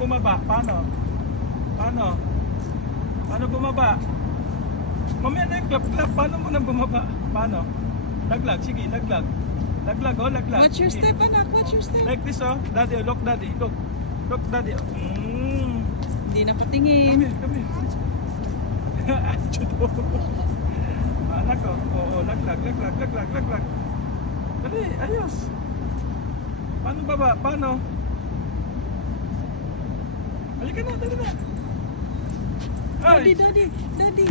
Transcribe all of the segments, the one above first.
bumaba? Paano? Paano? Paano bumaba? Mamaya na yung clap-clap. Paano mo nang bumaba? Paano? Laglag. Sige, laglag. Laglag, oh, laglag. Watch your Sige. step, anak. Watch your step. Like this, oh. Daddy, oh. Look, daddy. Look. Look, daddy. Oh. Hindi na Come patingin. here, come here. Attitude, oh. Anak, oh. Oo, laglag, laglag, laglag, laglag. Dali, ayos. Paano baba? Paano? Halika na, dali na. Daddy, Ay! daddy, daddy.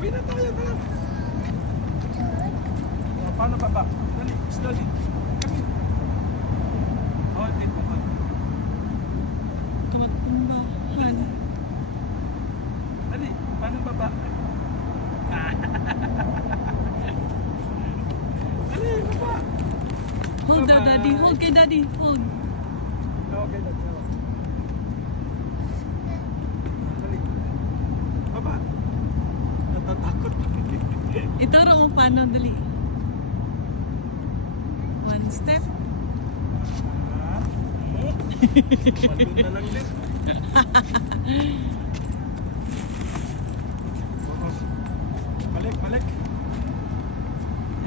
Uwi na tayo, tara. Oh, paano baba? Dali, slowly. Come here. Hold it, hold it. Kamatbahan. Dali, paano baba? Dali, baba. Hold the daddy. Hold kay daddy. Hold. Okay, dali. Dali. Baba. Natatakot. Ituro mo paano, dali. One step. Balloon na lang din. Balik, balik.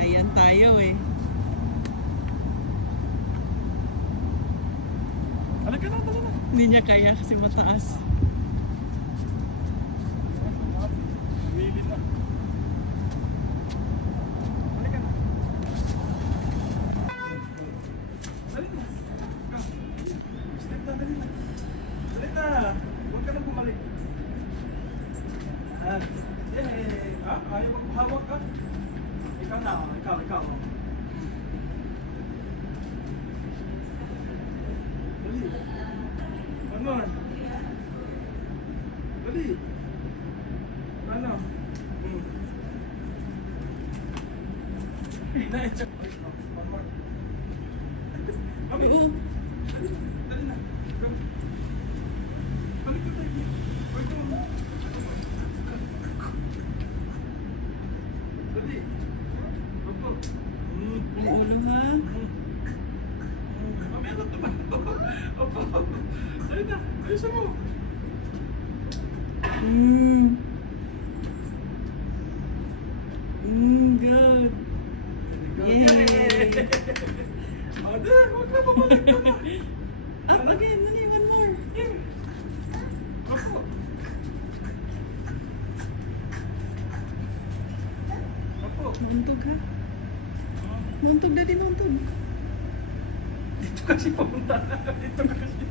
Ayan tayo eh. Balik ka na, balik na. Hindi niya kaya kasi mataas. Wilin na. Balik ka na. Dali na. Step na, dali na. Dali na. Huwag ka na bumalik. Yay! Ayaw mo hawak ka? Ikaw na, ikaw. Dali. One more. Dali. Ano? Na-check. One more. Kami. Oo. Dali na. Go. Balik ka tayo. Wait mo. Dali. Opo. Ang ulo ha. Mamaya na tumakbo. Opo. Dali na. Ayusin mo. Good. Yay! Ade, huwag na bumalik ka na. Up again. Dali, one more. Opo. Opo. Mauntog ha. Mauntog, daddy, mauntog. Dito kasi pumunta. Dito kasi.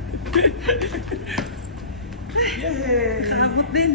Yay! Nakaabot din.